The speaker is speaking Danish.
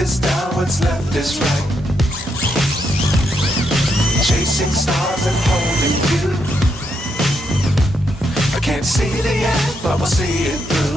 is down, what's left is right. Chasing stars and holding you. I can't see the end, but we'll see it through.